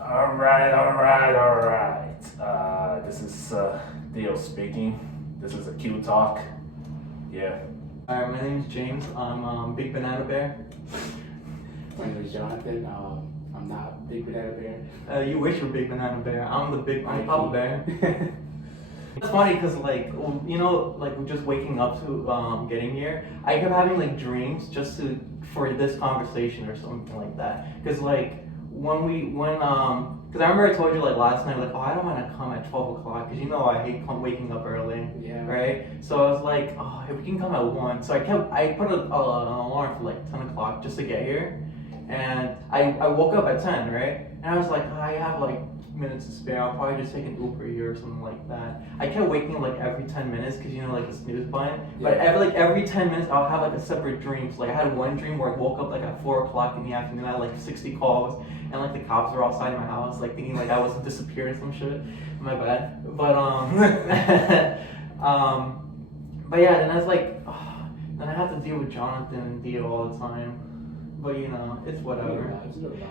All right. This is Theo speaking. This is a QTalk. Yeah. Alright, my name is James. I'm Big Banana Bear. My name is Jonathan. I'm not Big Banana Bear. You wish you were Big Banana Bear. I'm Papa Bear. It's funny because just waking up to getting here, I kept having like dreams for this conversation or something like that. Because because I remember I told you like last night, like, oh, I don't want to come at 12 o'clock because I hate waking up early. Yeah. Right? So I was like, oh, if we can come at 1. So I put an alarm for like 10 o'clock just to get here. And I woke up at 10, right? And I was like, oh, I have like minutes to spare. I'll probably just take an Uber here or something like that. I kept waking like every 10 minutes because like the snooze button. Yeah. But every 10 minutes I'll have like a separate dream. So like I had one dream where I woke up like at 4 o'clock in the afternoon. I had like 60 calls and like the cops were outside my house like thinking like I was disappearing some shit. My bad. But but yeah, then I was like, oh, then I have to deal with Jonathan and Theo all the time. But it's whatever.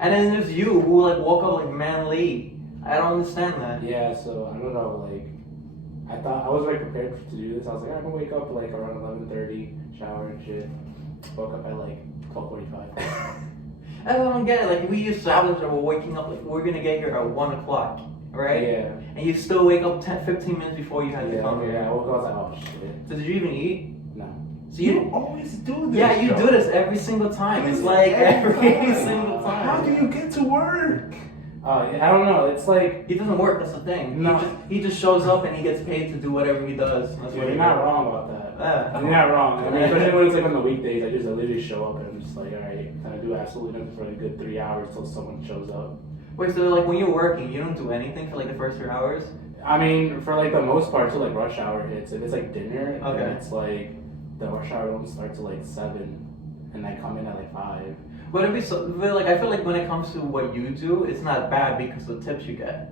And then there's you who like woke up like man late. I don't understand that. Yeah, so I don't know, like, I thought I was like prepared to do this. I was like, I'm gonna wake up like around 11:30, shower and shit. Woke up at like 12:45. I don't get it. Like we established that we're waking up like we're gonna get here at 1 o'clock, right? Yeah. And you still wake up 15 minutes before you had to come here. Yeah, I woke up, I was like, oh shit. So did you even eat? No. So You always do this. Yeah, you Joe. do this every single time. It's like every single time. How do you get to work? I don't know. It's like He doesn't work. That's the thing. No. He just shows up and he gets paid to do whatever he does. That's you're what he not does. wrong about that. Yeah. You're not wrong. I mean, especially when it's like on the weekdays, I literally show up and I'm just like, all right, kind of do absolutely nothing for like a good 3 hours till someone shows up. Wait, so like when you're working, you don't do anything for like the first 3 hours? I mean, for like the most part, till like rush hour hits. If it's like dinner, Okay. then it's like the rush hour don't start till like 7, and I come in at like 5. But I feel like when it comes to what you do, it's not bad because of the tips you get.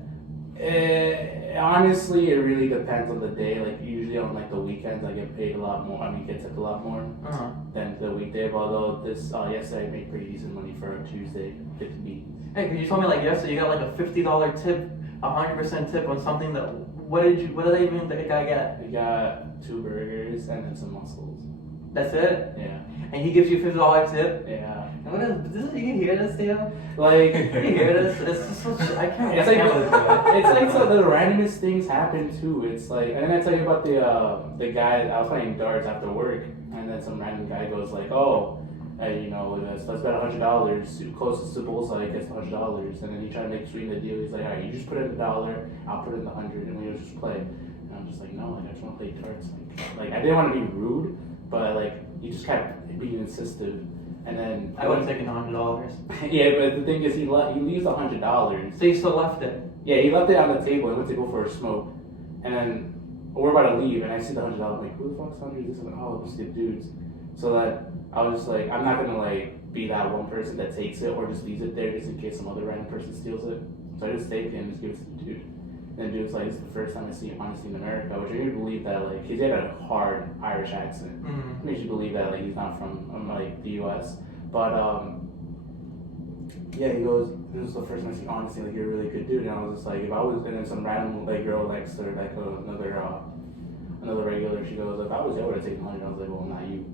Honestly, it really depends on the day. Like usually on like the weekends, I get paid a lot more. I mean, get tipped a lot more than the weekday. Although yesterday I made pretty decent money for a Tuesday, 50. Hey, cause you told me like yesterday you got like a $50 tip, 100% tip on something that. What did that even the guy get? I got 2 burgers and then some mussels. That's it? Yeah. And he gives you $50 tip? Yeah. And what is this? You can hear this, Theo? Like, You can hear this? It's just so I can't. it's I like can't it's like so the randomest things happen too. It's like, and then I tell you about the guy. I was playing darts after work, and then some random guy goes like, "Oh, hey, let's bet $100. Closest to bullseye gets $100." And then he tried to make sweeten the deal. He's like, "All right, you just put in $1, I'll put in the 100, and we'll just play." And I'm just like, "No, like I just want to play darts." Like I didn't want to be rude, but like he just kept being insistent. And then I would have taken $100. yeah, but the thing is, he leaves $100. So you still left it? Yeah, he left it on the table and went to go for a smoke. And then we're about to leave, and I see the $100. I'm like, who the fuck's 100? This is like, oh, just the dudes. So that I was just like, I'm not gonna like be that one person that takes it or just leaves it there just in case some other random person steals it. So I just take it and just give it to the dude. And the dude's like, this is the first time I see him honestly in America, which I can believe that like he's had a hard Irish accent. Mm-hmm. Makes you believe that like he's not from like the U.S. But yeah, he goes, this is the first time I see honestly like you're a really good dude. And I was just like, if I was, and then some random like girl next to her, like another regular, she goes, if I was there, I would have taken 100. I was like, well, not you.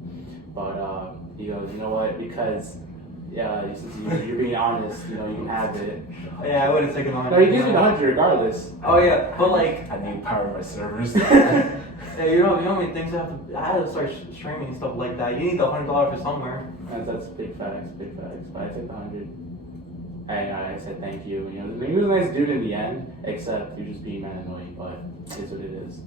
But he goes, you know what? Because since you're being honest, you can have it. Yeah, I would have taken 100. No, he gives me the 100 regardless. Oh yeah, but like, I need power my servers. hey, you know how many things I had to start streaming and stuff like that. You need the $100 for somewhere. That's big facts. But I took the 100. And I said thank you. He was a nice dude in the end, except you're just being mad annoying, but it's what it is.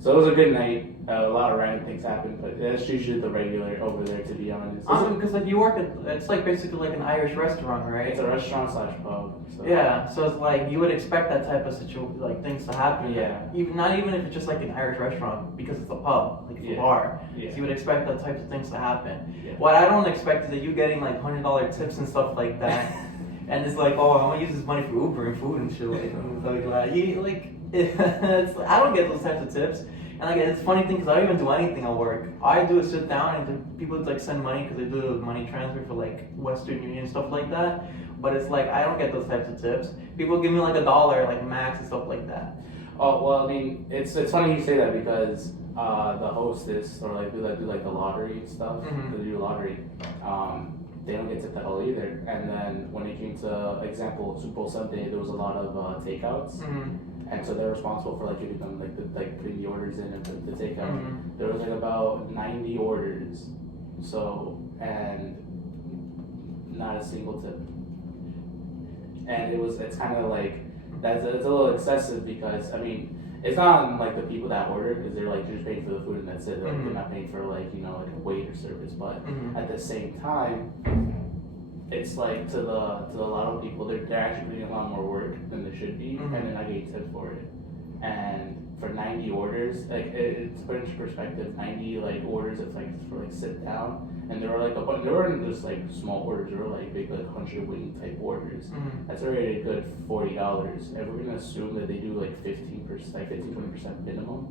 So it was a good night. A lot of random things happened, but that's usually the regular over there, to be honest. Because like you work at, it's like basically like an Irish restaurant, right? It's a restaurant / pub. So. Yeah, so it's like you would expect that type of things to happen. Yeah. Not even if it's just like an Irish restaurant, because it's a pub, like it's a bar. Yeah. So you would expect that types of things to happen. Yeah. What I don't expect is that you getting like $100 tips and stuff like that, and it's like, oh, I'm gonna use this money for Uber and food and shit like that. I don't get those types of tips. And like it's a funny thing because I don't even do anything at work. All I do is sit down and people like send money because I do money transfer for like Western Union and stuff like that. But it's like I don't get those types of tips. People give me like $1 like max and stuff like that. Oh well, I mean, it's funny you say that because the hostess or like do the lottery and stuff. Mhm. They do lottery. They don't get tipped at all either. And then when it came to example Super Bowl Sunday, there was a lot of takeouts, and so they're responsible for like giving them like putting the orders in and the takeout. Mhm. There was like about 90 orders, so and not a single tip. And it's kind of like it's a little excessive because I mean it's not on like the people that order because they're like just paying for the food and that's it. Like, they're not paying for like like a waiter service, but at the same time, it's like to a lot of people they're actually doing a lot more work than they should be, and they're not getting tips for it. And for 90 orders, like it's put into perspective, 90 like orders it's like for like sit down, and there were like they weren't just like small orders, they were like big like 100 wing type orders. That's already a good $40, and we're gonna assume that they do like 15%, like 15-20% minimum.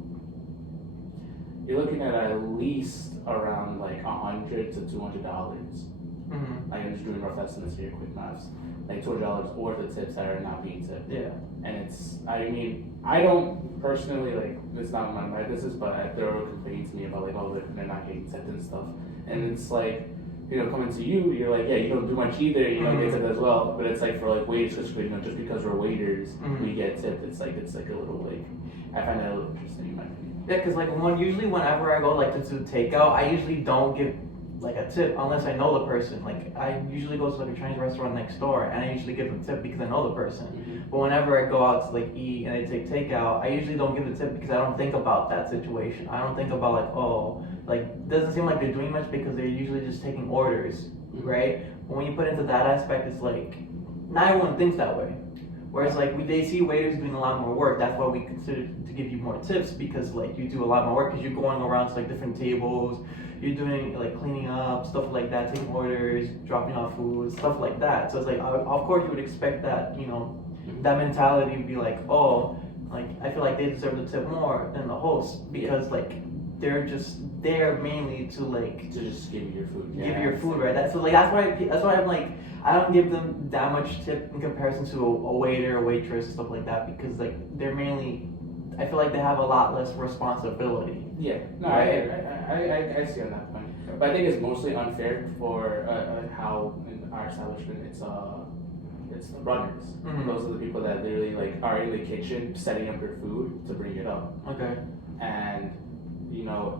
You're looking at least around like $100 to $200. Like I'm just doing rough estimates here, quick maths. Like $200 worth of tips that are not being tipped. Yeah. And it's, I mean, I don't personally like. It's not my business, but there were complaining to me about like, oh, they're not getting tipped and stuff. And it's like, coming to you, you're like, yeah, you don't do much either. You don't get tipped as well. But it's like for like waiters, just because we're waiters, we get tipped. It's like a little like, I find that a little interesting in my opinion. Yeah, because like usually whenever I go like to do takeout, I usually don't give like a tip unless I know the person. Like I usually go to like a Chinese restaurant next door and I usually give them a tip because I know the person. But whenever I go out to like eat and I take takeout, I usually don't give a tip because I don't think about that situation. I don't think about like, oh, like doesn't seem like they're doing much because they're usually just taking orders, right? But when you put into that aspect, it's like not everyone thinks that way. Whereas like they see waiters doing a lot more work, that's why we consider to give you more tips because like you do a lot more work because you're going around to like different tables, you're doing like cleaning up, stuff like that, taking orders, dropping off food, stuff like that. So it's like of course you would expect that, that mentality would be like, oh, like I feel like they deserve the tip more than the host because like they're just there mainly to like to just give you your food. Give you your food, right? That's why I'm like I don't give them that much tip in comparison to a waiter, a waitress, stuff like that because like they're mainly, I feel like they have a lot less responsibility. Yeah, no, right? I see on that point, but I think it's mostly unfair for how in our establishment it's the runners. Those are the people that literally like are in the kitchen setting up your food to bring it up. Okay. And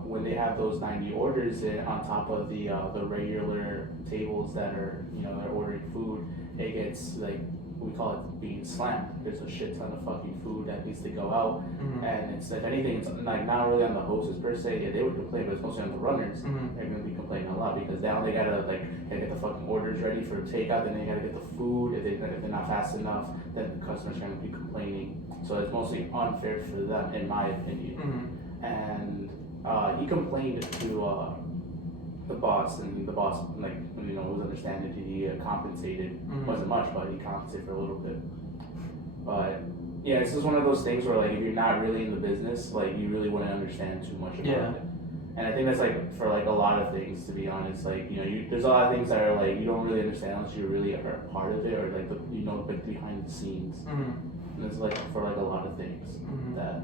when they have those 90 orders in on top of the regular tables that are they're ordering food, it gets like we call it being slammed. There's a shit ton of fucking food that needs to go out, and it's if anything, it's like not really on the hostess per se. Yeah, they would complain, but it's mostly on the runners. They're gonna be complaining a lot because now they gotta get the fucking orders ready for takeout, then they gotta get the food. If they're not fast enough, then the customers are gonna be complaining. So it's mostly unfair for them, in my opinion. And he complained to the boss, and the boss was understanding. He compensated, wasn't much, but he compensated for a little bit. But yeah, it's just one of those things where like if you're not really in the business, like you really wouldn't understand too much about it. And I think that's like for like a lot of things, to be honest. Like there's a lot of things that are like you don't really understand unless you really are a part of it or like like behind the scenes. And it's like for like a lot of things that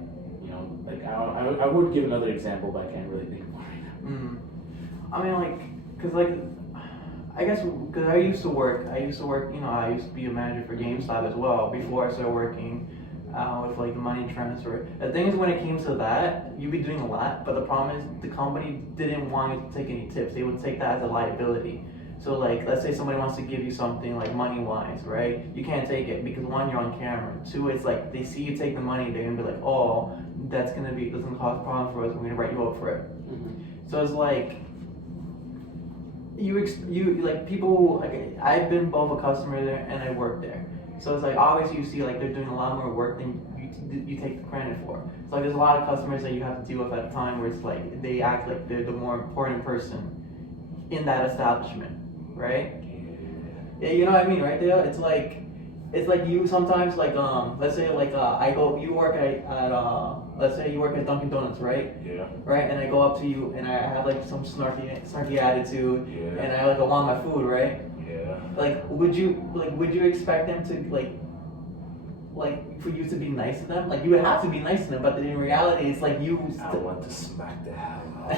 like I would give another example, but I can't really think of one right now. I mean, like, cause like, I guess, cause I used to work, I used to be a manager for GameStop as well before I started working with like the money transfer. The thing is, when it came to that, you'd be doing a lot, but the problem is the company didn't want you to take any tips. They would take that as a liability. So like, let's say somebody wants to give you something like money-wise, right? You can't take it because one, you're on camera. Two, it's like they see you take the money, they're gonna be like, oh, that's gonna cause a problem for us. We're gonna write you up for it. So it's like, you like people like I've been both a customer there and I work there, so it's like obviously you see like they're doing a lot more work than you take the credit for. So like there's a lot of customers that you have to deal with at a time where it's like they act like they're the more important person in that establishment, right? Yeah, you know what I mean, right, Theo? It's like you sometimes like let's say like you work at let's say you work at Dunkin' Donuts, right? Yeah. Right, and I go up to you and I have like some snarky attitude, Yeah. and I want my food, right? Yeah. Like, would you expect them to like for you to be nice to them? Like, you would have to be nice to them, but in reality, it's like you. I want to smack the hell out.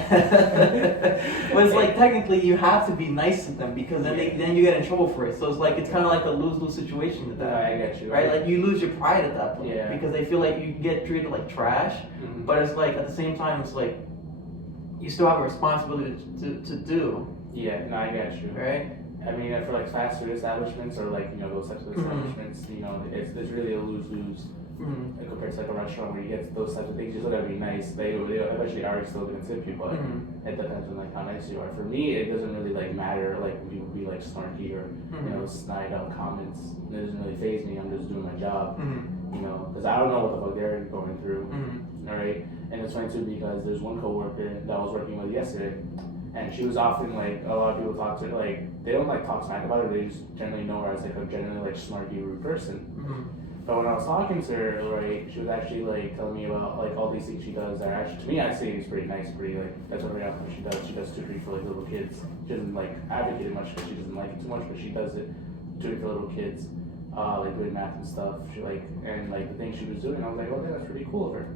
But it's like technically you have to be nice to them because then you get in trouble for it. So it's kind of like a lose-lose situation with that. I get you. Right? Like you lose your pride at that point because they feel like you get treated like trash. Mm-hmm. But it's like at the same time, it's like you still have a responsibility to do. Yeah, no, I get you. Right? I mean, for like fast food establishments or like those types of establishments, it's really a lose-lose compared to like a restaurant where you get those types of things. You still gotta be nice. They eventually are still gonna tip you, but it depends on like how nice you are. For me, it doesn't really like matter like when people be like snarky or snide out comments. It doesn't really faze me. I'm just doing my job, because I don't know what the fuck they're going through. All right, and it's funny too because there's one coworker that I was working with yesterday. And she was often like, a lot of people talk to her, like, they don't like talk smack about her, they just generally know her as like a generally like snarky, rude person. But when I was talking to her, right, she was actually like telling me about like all these things she does that are actually, to me, I see it's pretty nice, pretty like, that's what she does. She does tutoring for like little kids. She doesn't like advocate it much because she doesn't like it too much, but she does it, tutoring for little kids, like doing math and stuff. She like, and like the things she was doing, I was like, oh, yeah, that's pretty cool of her.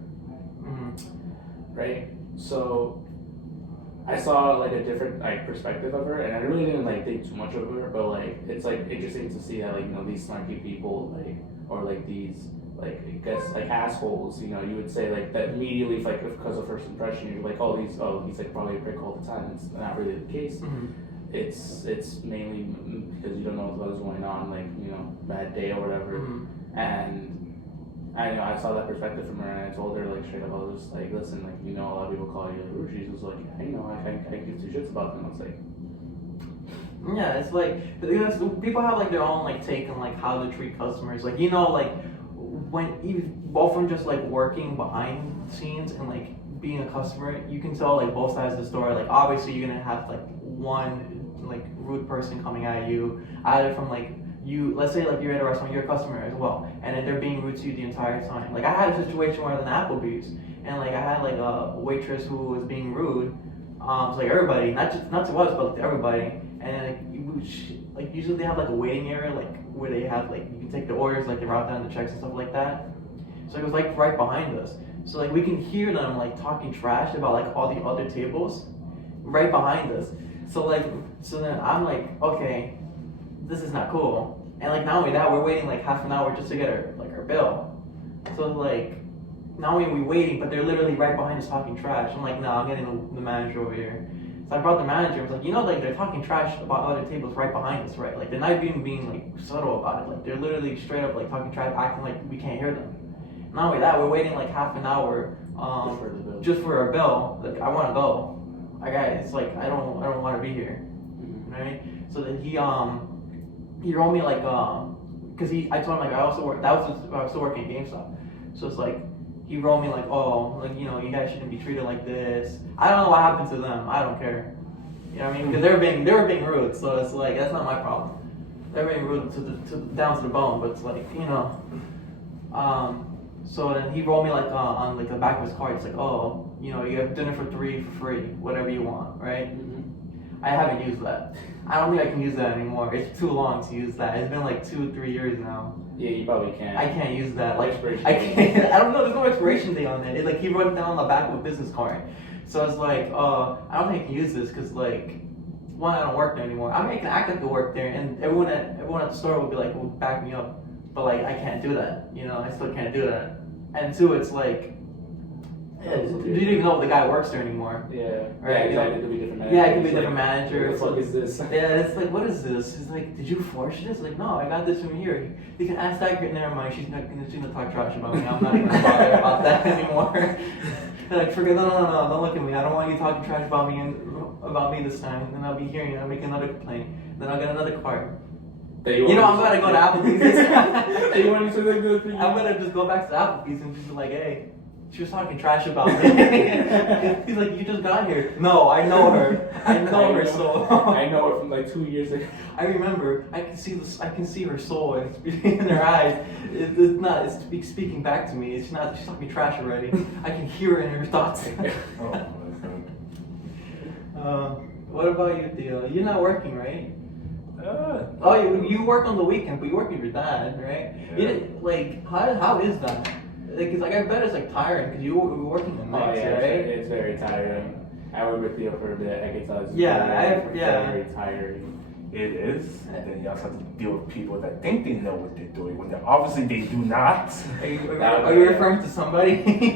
Right? So, I saw like a different like perspective of her, and I really didn't like think too much of her, but like it's like interesting to see how like these snarky people like or like these like I guess like assholes, you would say like that immediately like because of first impression you're like he's like probably a prick all the time. It's not really the case. It's mainly because you don't know what was going on, like bad day or whatever, and. I saw that perspective from her, and I told her like straight up, I was just like, listen, like a lot of people call you rude. She was like, I give two shits about them. I was like, yeah, it's like people have like their own like take on like how to treat customers. Like like when even both from just like working behind the scenes and like being a customer, you can tell like both sides of the story. Like obviously you're gonna have like one like rude person coming at you, either from like. Let's say like you're at a restaurant, you're a customer as well, and then they're being rude to you the entire time. Like I had a situation where I was in Applebee's, and like I had like a waitress who was being rude, to like everybody, not to us, but to everybody. And like usually they have like a waiting area, like where they have like you can take the orders, like they route down the checks and stuff like that. So it was like right behind us. So like we can hear them like talking trash about like all the other tables, right behind us. So then I'm like, okay, this is not cool. And like not only that, we're waiting like half an hour just to get our bill. So like not only are we waiting, but they're literally right behind us talking trash. I'm like, nah, I'm getting the manager over here. So I brought the manager. I was like, like they're talking trash about other tables right behind us, right? Like they're not even being like subtle about it. Like they're literally straight up like talking trash, acting like we can't hear them. Not only that, we're waiting like half an hour just for our bill. Like I want to go. It's like I don't want to be here, right? So then he wrote me like because I told him like I also work. That was I was still working at GameStop, so it's like he wrote me like, oh, like you guys shouldn't be treated like this. I don't know what happened to them. I don't care. You know what I mean? Because they were being rude. So it's like that's not my problem. They're being rude down to the bone. But it's like So then he wrote me like on like the back of his card. It's like, oh, you have dinner for 3 for free, whatever you want, right? I haven't used that. I don't think I can use that anymore. It's too long to use that. It's been like 2-3 years now. Yeah, you probably can't. I can't use that. Like expiration I can't. I don't know. There's no expiration date on it. It's like he wrote it down on the back of a business card. So it's like, I don't think I can use this because like, one, I don't work there anymore. I mean, I can act like I work there, and everyone at the store will be like, will back me up. But like, I can't do that. I still can't do that. And two, it's like. You don't even know if the guy works there anymore. Yeah. Right. Yeah, exactly. It could be a different manager. Yeah, it could be a different manager. What the fuck is this? Yeah, it's like, what is this? He's like, did you forge this? Like, no, I got this from here. You can ask that girl. Never mind. She's gonna talk trash about me. I'm not even gonna bother about that anymore. Like, forget. No. Don't look at me. I don't want you talking trash about me this time. And then I'll be hearing you. I'll make another complaint. Then I'll get another card. I'm gonna go to Applebee's. You want to say that good thing? I'm gonna just go back to Applebee's and just be like, hey. She was talking trash about me. He's like, you just got here. No, I know her. I know her soul. I know her from like 2 years ago. I remember. I can see this. I can see her soul in her eyes. It's not. It's speaking back to me. It's not. She's talking trash already. I can hear it in her thoughts. Oh, my God. What about you, Theo? You're not working, right? Uh, You work on the weekend, but you work with your dad, right? Yeah. Like, how is that? Like, it's like I bet it's like tiring because you were working the Oh nights, yeah, right? it's very tiring. I worked with Theo for a bit. I can tell it's very tiring. it is. And then you also have to deal with people that think they know what they're doing when obviously they do not. Are you referring to somebody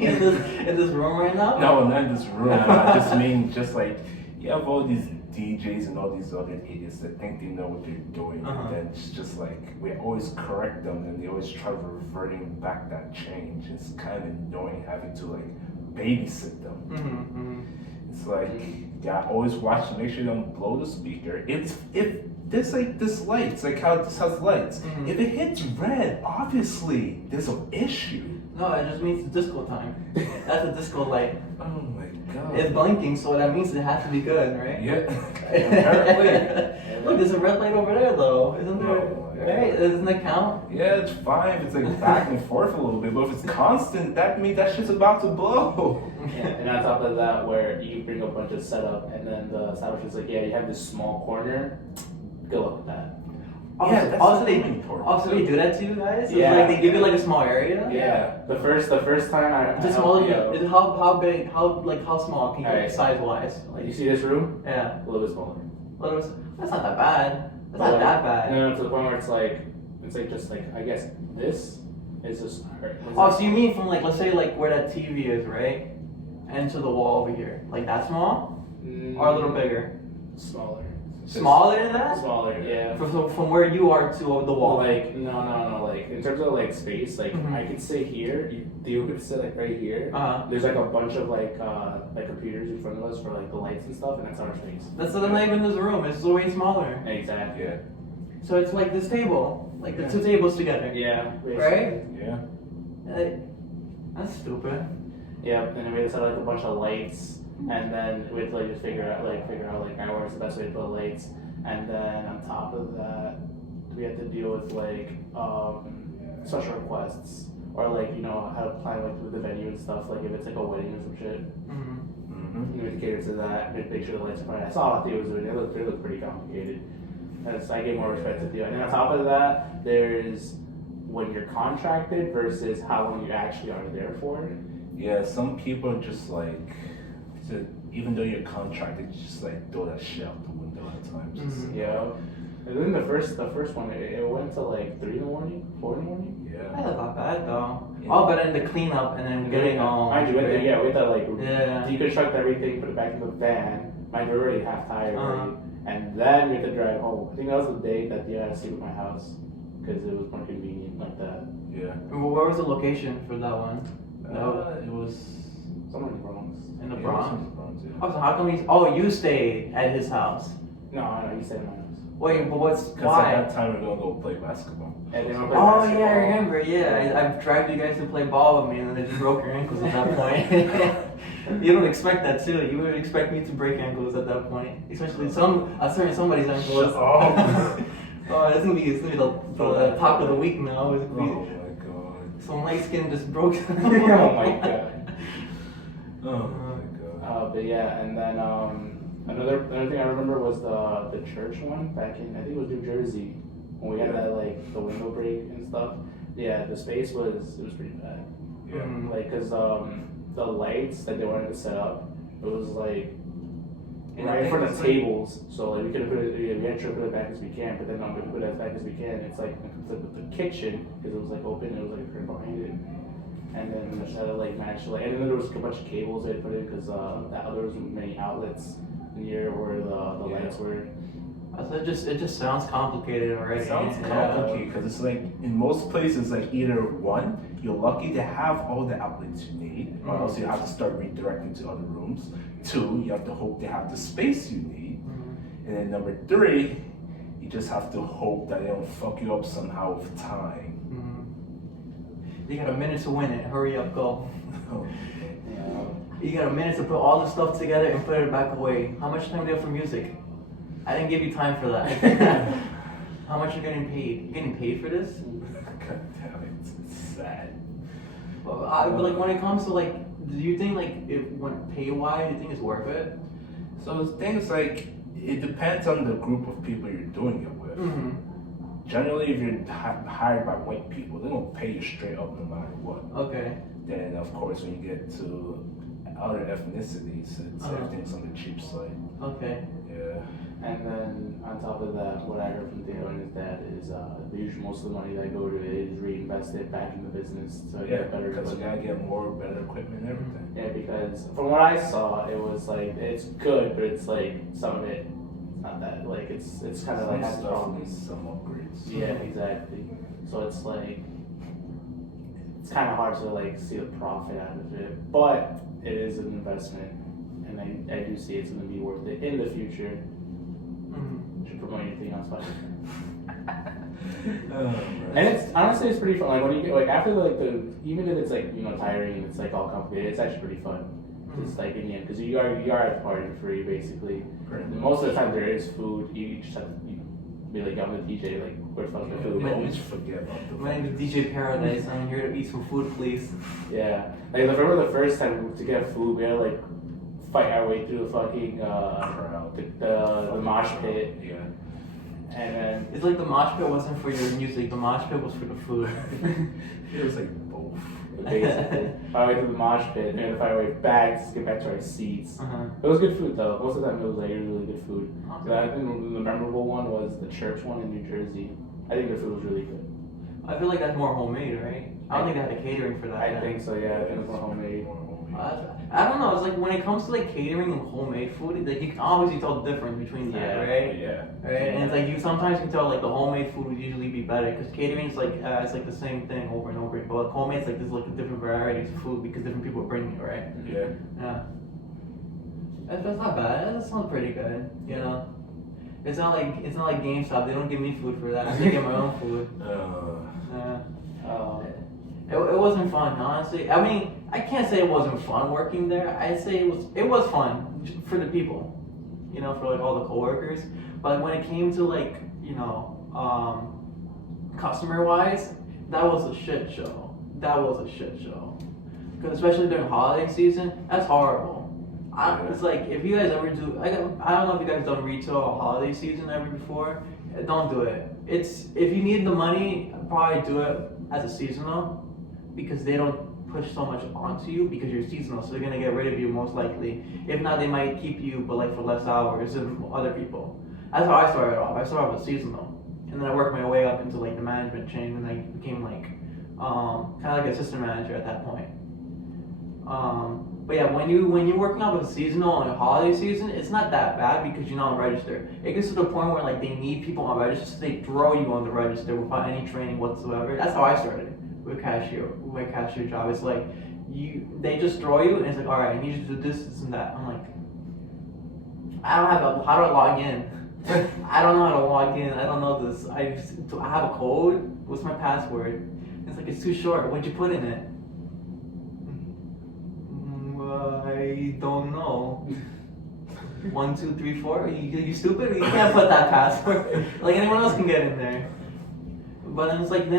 in this room right now? No, not in this room. I just mean just like you have all these DJs and all these other idiots that think they know what they're doing, and then it's just like we always correct them, and they always try reverting back that change. It's kind of annoying having to like babysit them. It's like yeah, always watch to make sure you don't blow the speaker. If there's like this light, it's like how this has lights. If it hits red, obviously there's an issue. No, it just means it's disco time. That's a disco light. Oh my God. It's blinking, so that means it has to be good, right? Yeah. Apparently. Look, there's a red light over there, though. Isn't there? Oh, yeah. Right? Doesn't that count? Yeah, it's fine. It's like back and forth a little bit, but if it's constant, that means that shit's about to blow. Yeah, and on top of that, where you bring a bunch of setup, and then the establishment's like, yeah, you have this small corner. Good luck with that. Yeah, that's Also, the they main part. also they do that to you guys. So Yeah. It's like they give you like a small area. Yeah, the first time I Just helped small. Theo, How big? How small can you Alright. size wise? like you see this room, Yeah. a little bit smaller. That's not that bad. That's But, not like, that bad. No, to the point where it's like just like I guess this is just. Oh, so you mean from like let's say like where that TV is, right, and to the wall over here, like that small, or a little bigger? Smaller. Smaller than that? Smaller, yeah. From where you are to the Well, wall. like no, like in terms of like space, like Mhm. I could sit here. You could sit like right here. There's like a bunch of like computers in front of us for like the lights and stuff, and that's our space. That's not even this room. It's way smaller. Exactly. Yeah. So it's like this table, like the Yeah. two tables together. Yeah. Basically. Right? Yeah. That's stupid. Yeah, and then we just had like a bunch of lights, and then we had to like just figure out like where's the best way to put lights, and then on top of that, we had to deal with like special requests or like how to plan like with the venue and stuff. Like if it's like a wedding or some shit, we had to cater to that. We had to make sure the lights are fine. I saw what Theo was doing. It looked pretty complicated. As I gave more respect to Theo, and then on top of that, there's when you're contracted versus how long you actually are there for. Yeah, some people just like, even though you're contracted, just like throw that shit out the window at times. Yeah. And then the first one, it went to like 3 in the morning, 4 in the morning. Yeah. That's not bad though. Yeah. Oh, but then the cleanup and then getting all. Mind you, we had to like Yeah. deconstruct everything, put it back in the van. Mind you, we were already half tired already. And then we had to drive home. I think that was the day that Theo had to sleep at my house because it was more convenient like that. Yeah. Where was the location for that one? It was Somewhere in the Bronx. In the yeah, Bronx. it was in the Bronx, yeah. Oh, so how come you stayed at his house? No, you stayed at my house. Wait, but what's Because why? at that time we were gonna go play basketball. And then we played Oh basketball. yeah, I remember. Yeah, I've dragged you guys to play ball with me, and then they just broke your ankles at that point. You don't expect that too. You would expect me to break ankles at that point, especially somebody's ankles. Shut up. Oh, it's gonna be the top of the week now. It's gonna Oh be, my god. some light skin just broke. Oh my god. Oh my god. But yeah, and then another thing I remember was the church one back in, I think it was New Jersey, when we had that like the window break and stuff. Yeah, the space was pretty bad. Yeah. Like cause the lights that they wanted to set up, it was like right in front of tables. So like we could have put it, we had to put it back as we can, but then we put it as back as we can. It's like the kitchen because it was like open, it was like a curtain behind it. And then we just had to like match like, and then there was a bunch of cables they put in because there was many outlets near where the lights were. So it just sounds complicated already. It sounds complicated because it's like in most places, like either one, you're lucky to have all the outlets you need, or else you have to start redirecting to other rooms. 2, you have to hope they have the space you need, and then number 3, you just have to hope that they don't fuck you up somehow with time. You got a minute to win it. Hurry up, go. Yeah. You got a minute to put all the stuff together and put it back away. How much time do you have for music? I didn't give you time for that. How much are you getting paid? You getting paid for this? God damn it, it's sad. But like when it comes to like, do you think like if when pay wise, do you think it's worth it? So things like, it depends on the group of people you're doing it with. Mm-hmm. Generally, if you're hired by white people, they're gonna pay you straight up no matter what. Okay. Then of course when you get to other ethnicities, it's everything's on the cheap side. Okay. Yeah. And then on top of that, what I heard from Theo and his dad is usually most of the money that go to it is reinvested back in the business to get better because you equipment. gotta get more, better equipment and everything. Yeah, because from what I saw, it was like it's good, but it's like some of it, not that like it's kind of like has stuff problems. needs some upgrades. Yeah, exactly. So it's like it's kind of hard to like see the profit out of it, but it is an investment, and I do see it's going to be worth it in the future. Mm-hmm. Should promote anything else, but Oh, and it's honestly it's pretty fun. Like when you get like after like the even if it's like tiring and it's like all complicated, it's actually pretty fun. Just like in the end, because you are at the party for free basically. And most of the time there is food. You just have to be like, I'm the DJ. Like, where the fuck's my food? I always forget about the My name is DJ Paradise. I'm here to eat some food, please. Yeah, like I remember the first time to get food, we had to like fight our way through the fucking crowd. the mosh pit, Yeah. and then It's like the mosh pit wasn't for your music. The mosh pit was for the food. It was like both. basically fight our way through the mosh pit, and then fight our way back to get back to our seats. Uh-huh. It was good food though. Most of the time it was like really good food. Okay. I think the memorable one was the church one in New Jersey. I think the food was really good. I feel like that's more homemade, right? I don't think they had a catering for that. I think so. Yeah, I think it was more homemade. I don't know. It's like when it comes to like catering and homemade food, like you can obviously tell the difference between that, right? Yeah. Right, and it's like you sometimes can tell like the homemade food would usually be better because catering is like it's like the same thing over and over. But like homemade, it's like there's like a different varieties of food because different people are bringing it, right? Yeah. Yeah. That's not bad. That sounds pretty good. You know, it's not like GameStop. They don't give me food for that. I get my own food. Yeah. It wasn't fun, honestly. I mean, I can't say it wasn't fun working there. I'd say it was fun for the people, you know, for like all the coworkers. But when it came to like, you know, customer wise, that was a shit show. That was a shit show. Because especially during holiday season, that's horrible. It's like if you guys ever do, I don't know if you guys done retail holiday season ever before. Don't do it. It's if you need the money, probably do it as a seasonal. Because they don't push so much onto you because you're seasonal, so they're gonna get rid of you most likely. If not, they might keep you, but like for less hours than other people. That's how I started off. I started off as seasonal, and then I worked my way up into like the management chain, and I became like kind of like assistant manager at that point. But yeah, when you're working out with seasonal on a holiday season, it's not that bad because you're not on register. It gets to the point where like they need people on register, so they throw you on the register without any training whatsoever. That's how I started. With my cashier job, it's like they just throw you and it's like, all right, I need you to do this and that. I'm like, how do I log in? I don't know how to log in. I don't know this. I have a code. What's my password? It's like it's too short. What'd you put in it? I don't know. 1, 2, 3, 4. You stupid? You can't put that password. Like anyone else can get in there. But then it's like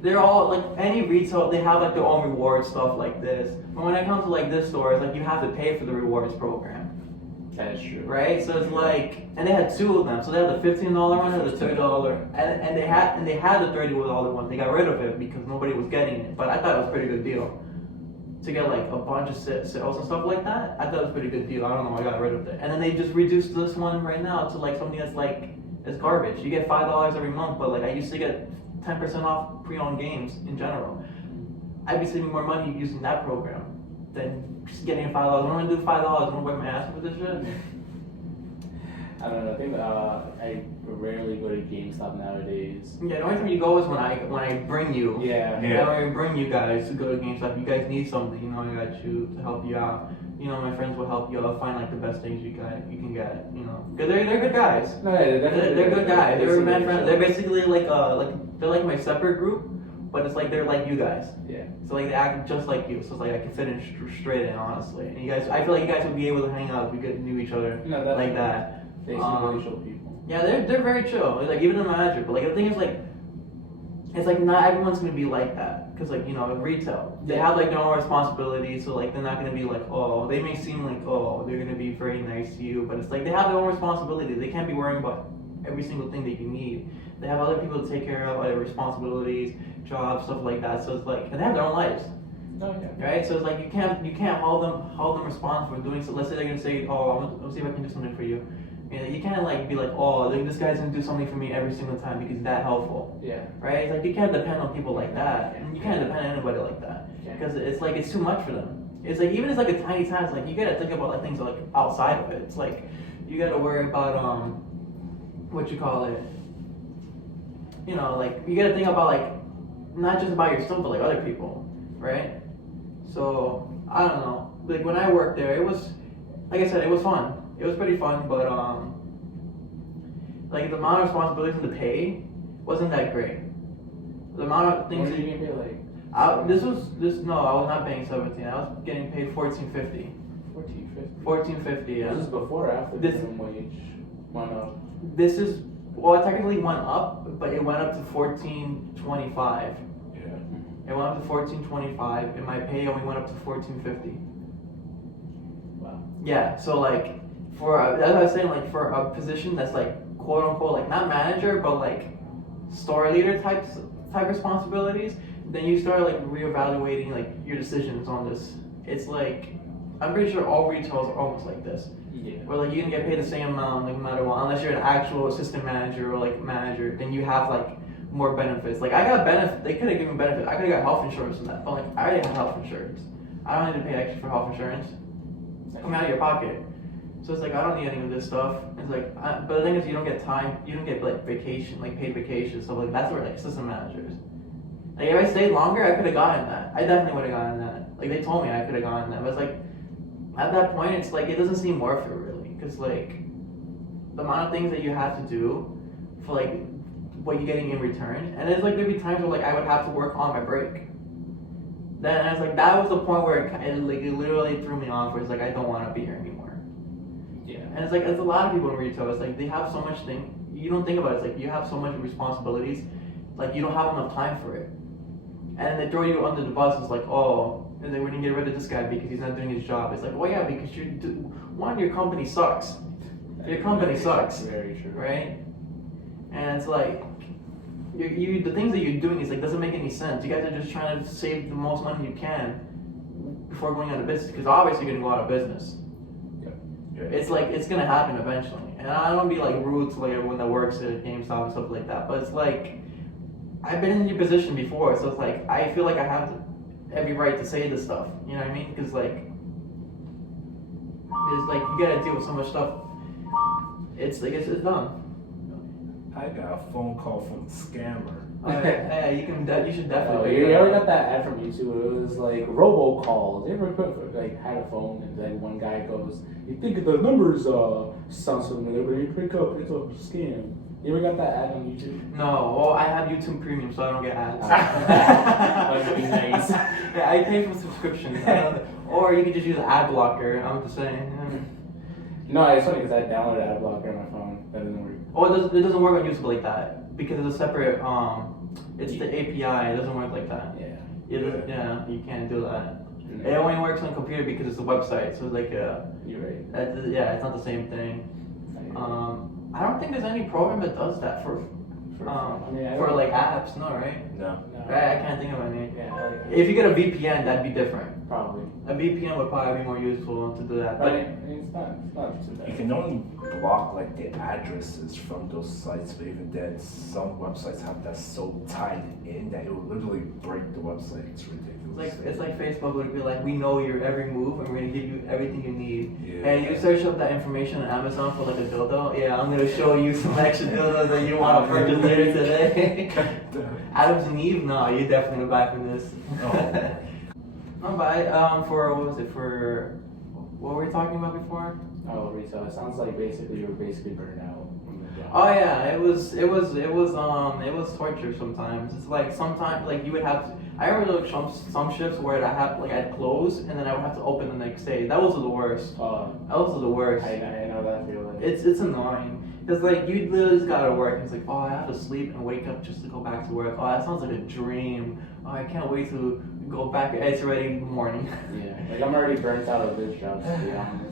they're all like any retail they have like their own reward stuff like this. But when it comes to like this store, it's like you have to pay for the rewards program. That's true. Right? So it's like and they had two of them. So they had the $15 one and the $30. And they had the $30 one. They got rid of it because nobody was getting it. But I thought it was a pretty good deal. To get like a bunch of sales and stuff like that, I thought it was a pretty good deal. I don't know why I got rid of it. And then they just reduced this one right now to like something that's like it's garbage. You get $5 every month, but like I used to get 10% off pre-owned games in general. I'd be saving more money using that program than just getting $5. I'm gonna do $5. I'm gonna wipe my ass for this shit. I don't know. I think I rarely go to GameStop nowadays. Yeah, the only time you go is when I bring you. Yeah. When I bring you guys to go to GameStop. You guys need something, you know, I got you to help you out. You know, my friends will help you out find like the best things you can get. You know, because they're good guys. No, yeah, They're good guys. They're my friends. They're basically like they're like my separate group, but it's like they're like you guys. Yeah. So like they act just like you. So it's like I can fit in straight in, honestly. And you guys, I feel like you guys would be able to hang out if we could knew each other like that. They seem really chill people. Yeah, they're very chill. Like even the manager, but like the thing is like, it's like not everyone's gonna be like that. Cause like, you know, in retail, they have like their own responsibilities. So like they're not gonna be like, oh, they may seem like, oh, they're gonna be very nice to you, but it's like they have their own responsibilities. They can't be worrying about every single thing that you need. They have other people to take care of, other responsibilities, jobs, stuff like that. So it's like, and they have their own lives. Oh yeah. Right? So it's like you can't hold them responsible for doing so. Let's say they're gonna say, oh, let's see if I can do something for you. You can't like be like, oh, this guy's gonna do something for me every single time because he's that helpful. Yeah. Right? It's like you can't depend on people like that, and you can't depend on anybody like that because it's like it's too much for them. It's like even it's like a tiny task. Like you gotta think about like things like outside of it. It's like you gotta worry about what you call it. You know, like you gotta think about like not just about yourself but like other people, right? So I don't know. Like when I worked there, it was like I said, it was fun. It was pretty fun, but like the amount of responsibilities and the pay wasn't that great. The amount of things. What did you get paid like? No, I was not paying 17. I was getting paid $14.50. $14.50. Yeah. Was this before or after the minimum wage went up? This is it technically went up, but it went up to $14.25. Yeah. It went up to $14.25, and my pay only went up to $14.50. Wow. Yeah. So like. As I was saying, like for a position that's like quote unquote like not manager but like store leader type responsibilities, then you start like reevaluating like your decisions on this. It's like I'm pretty sure all retailers are almost like this. Yeah. Where like you can get paid the same amount like no matter what, unless you're an actual assistant manager or like manager, then you have like more benefits. Like I got benefits. They could have given benefits. I could have got health insurance and that, but like I already have health insurance. I don't need to pay extra for health insurance. It's coming out of your pocket. So it's like I don't need any of this stuff. It's like, but the thing is, you don't get time. You don't get like vacation, like paid vacation. So like that's where like assistant managers. Like if I stayed longer, I could have gotten that. I definitely would have gotten that. Like they told me I could have gotten that. But it's like at that point, it's like it doesn't seem worth it really, because like the amount of things that you have to do for like what you're getting in return. And it's like there'd be times where like I would have to work on my break. Then I was like, that was the point where it literally threw me off. Where it's like I don't want to be here anymore. Yeah. And it's like, it's a lot of people in retail. It's like they have so much you don't think about it. It's like you have so much responsibilities, like you don't have enough time for it. And they throw you under the bus. It's like, oh, and then we're gonna get rid of this guy because he's not doing his job. It's like, well, yeah, because your company sucks. Your company sucks. Very true. Right? And it's like, the things that you're doing is like doesn't make any sense. You guys are just trying to save the most money you can before going out of business, because obviously you're gonna go out of business. It's like it's gonna happen eventually, and I don't be like rude to like everyone that works at GameStop and stuff like that. But it's like I've been in your position before, so it's like I feel like I have every right to say this stuff. You know what I mean? Because like it's like you gotta deal with so much stuff. It's like it's dumb. I got a phone call from the scammer. Yeah, you should definitely. You ever got that ad from YouTube? It was like robocalls. You ever like had a phone and then one guy goes, "You think the numbers sound familiar, but you pick up, it's a scam." You ever got that ad on YouTube? No, well, I have YouTube Premium, so I don't get ads. That'd be nice. Yeah, I pay for subscriptions. Or you can just use ad blocker. I'm just saying. No, it's funny because I downloaded ad blocker on my phone. That doesn't work. Oh, it doesn't work on YouTube like that because it's a separate. It's the API. It doesn't work like that. Yeah. Yeah, you can't do that. Mm-hmm. It only works on a computer because it's a website. So it's like You're right. yeah, it's not the same thing. I don't think there's any program that does that for like apps. No, right? No. I can't think of any. Yeah. If you get a VPN, that'd be different. Probably. A VPN would probably be more useful to do that. But it's not too bad. You can only block like the addresses from those sites, but even then, some websites have that so tied in that it will literally break the website. It's ridiculous. It's like Facebook would be like, we know your every move and we're gonna give you everything you need. Yeah. And you search up that information on Amazon for like a dildo. Yeah, I'm gonna show you some extra dildos that you want to purchase later today. Adams and Eve, no, you definitely gonna buy from this. Oh. I'll buy for what were we talking about before? Oh, retail. It sounds like basically you're basically burned out from the Oh yeah, it was torture sometimes. It's like sometimes like you would have to, I remember like some shifts where I'd close and then I would have to open the next day. That was the worst. That was the worst. I know that feeling. It's annoying. Because like you literally just gotta work and it's like, oh, I have to sleep and wake up just to go back to work. Oh, that sounds like a dream. Oh, I can't wait to go back. It's already morning. Yeah, like I'm already burnt out of this job, to be honest.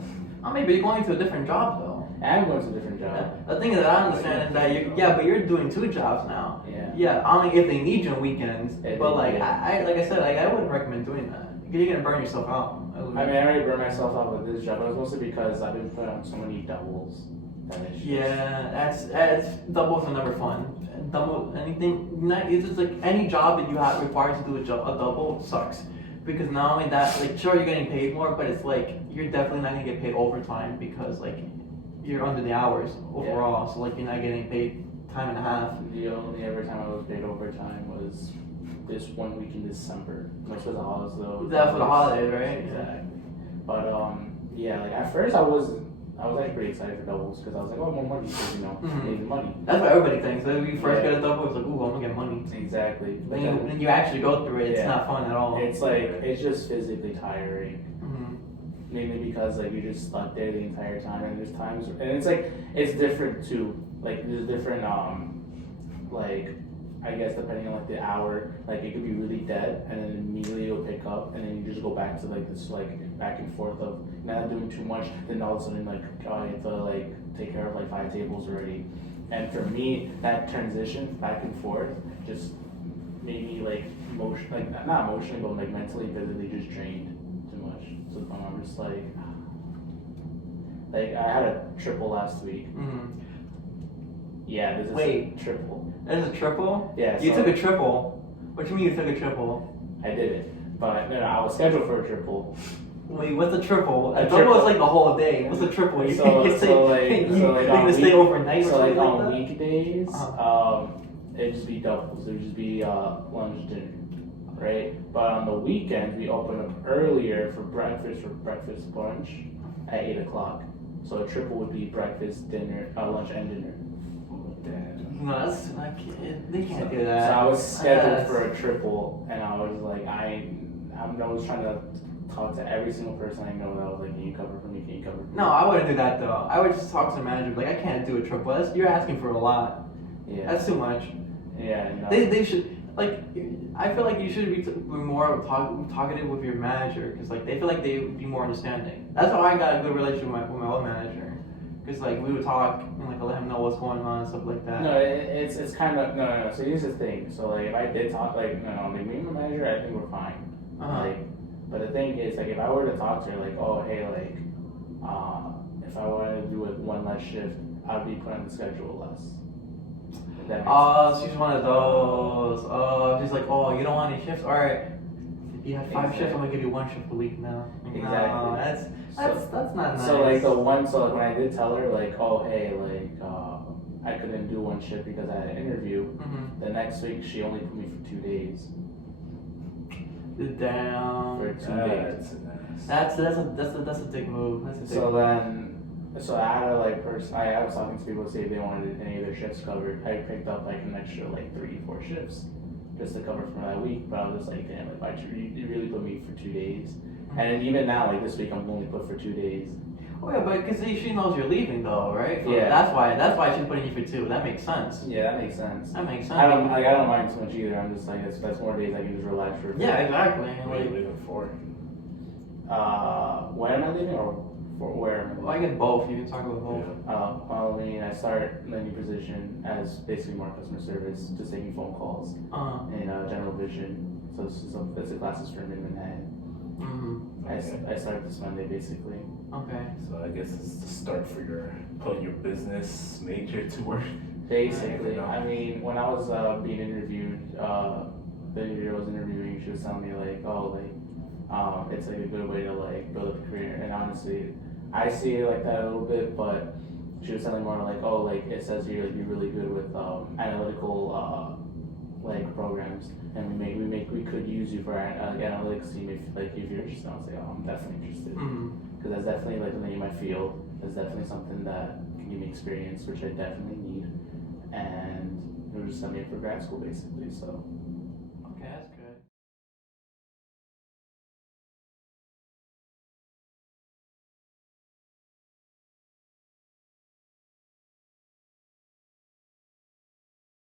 Oh, maybe you're going to a different job though. I'm going to a different job. The thing that I understand is that but you're doing 2 jobs now. Yeah. Yeah, only if they need you on weekends. If But they like need. I like I said, like I wouldn't recommend doing that. You're gonna burn yourself out. I mean, I already burned myself out with this job, but it's mostly because I've been put on so many doubles. That it's just- Yeah, that's doubles are never fun. Double anything, it's just like any job that you have required to do a double sucks. Because not only that, like sure you're getting paid more, but it's like you're definitely not gonna get paid overtime because like you're under the hours overall. So like you're not getting paid time and a half. The only ever time I was paid overtime was this 1 week in December, which was the holidays though. That's for the holidays, right? Exactly. But yeah, like at first I was actually pretty excited for doubles because I was like, oh, more money, because need the money. That's what everybody thinks. So when you first get a double, it's like, ooh, I'm gonna get money. Exactly. When you actually go through it, it's not fun at all. It's like it's just physically tiring. Mm-hmm. Mainly because like you're just stuck there the entire time, and there's times, and it's like it's different too. Like there's different like I guess depending on like the hour, like it could be really dead, and then immediately you'll pick up, and then you just go back to like this like back and forth of not doing too much. Then all of a sudden like oh, you have to like take care of like 5 tables already, and for me that transition back and forth just made me like not emotionally but like mentally, physically just drained too much. So I'm just like I had a triple last week. Mm-hmm. Yeah, this is Wait. a triple. There's a triple? Yeah. You so took a triple. What do you mean you took a triple? I did it, but no, I was scheduled for a triple. Wait, what's a triple? A A triple triple. is like the whole day. What's a triple? You So you're on gonna stay overnight or so like something on like that? weekdays, Uh-huh. it'd just be doubles. It'd just be lunch, dinner, right? But on the weekends, we open up earlier for breakfast brunch at 8 o'clock. So a triple would be breakfast, dinner, lunch, and dinner. No, that's they can't do So that. I was scheduled Yes. for a triple, and I was like, I was trying to talk to every single person I know that was like, can you cover for me? Can you cover for me? No, I wouldn't do that though. I would just talk to the manager, like I can't do a triple. You're asking for a lot. Yeah. That's too much. Yeah. No. They should like. I feel like you should be more talkative with your manager because like they feel like they would be more understanding. That's how I got a good relationship with my old manager. Because like we would talk and like I let him know what's going on and stuff like that. No, it's kind of no. So here's the thing. So like if I did talk like like me and my manager, I think we're fine. Uh-huh. Like, but the thing is like if I were to talk to her like oh hey like if I wanted to do it one less shift, I'd be put on the schedule less. If that makes Oh, sense. she's one of those. Oh, she's like, oh, you don't want any shifts? All right. If you have 5 Exactly. shifts, I'm gonna give you 1 shift a week now. Exactly. No, that's not nice. So like so like when I did tell her like oh hey like I couldn't do 1 shift because I had an interview. Mm-hmm. The next week she only put me for 2 days. Down. For 2 days. That's a big move. That's a big So move. then, I had to like I was talking to people to see if they wanted any of their shifts covered. I picked up like an extra like 3-4 shifts just to cover for that week. But I was just like, damn, if you really put me for 2 days. And then even now, like this week, I'm only put for 2 days. Oh yeah, but because she knows you're leaving though, right? So Yeah. That's why she's putting you for 2. That makes sense. Yeah, that makes sense. That makes sense. I don't mind too much either. I'm just like that's more days I can just relax for. Yeah, exactly. What are you leaving for? When am I leaving or for where? Well, I get both. You can talk about both. Well, I mean, I start a new position as basically more customer service, just taking phone calls in general vision. So it's a classes firm in Manhattan. Mm-hmm. I started this Monday basically. Okay. So I guess it's the start for putting your business major to work. Basically, I mean, when I was being interviewed, the interviewer I was interviewing, she was telling me like, oh, like, it's like a good way to like build up a career. And honestly, I see it like that a little bit, but she was telling more like, oh, like it says here like you're really good with analytical like programs, and we could use you for our analytics team if you're interested. I was like, oh, I'm definitely interested Mm-hmm. because that's definitely like something in my field. That's definitely something that can give me experience, which I definitely need, and it would just send me up for grad school basically. So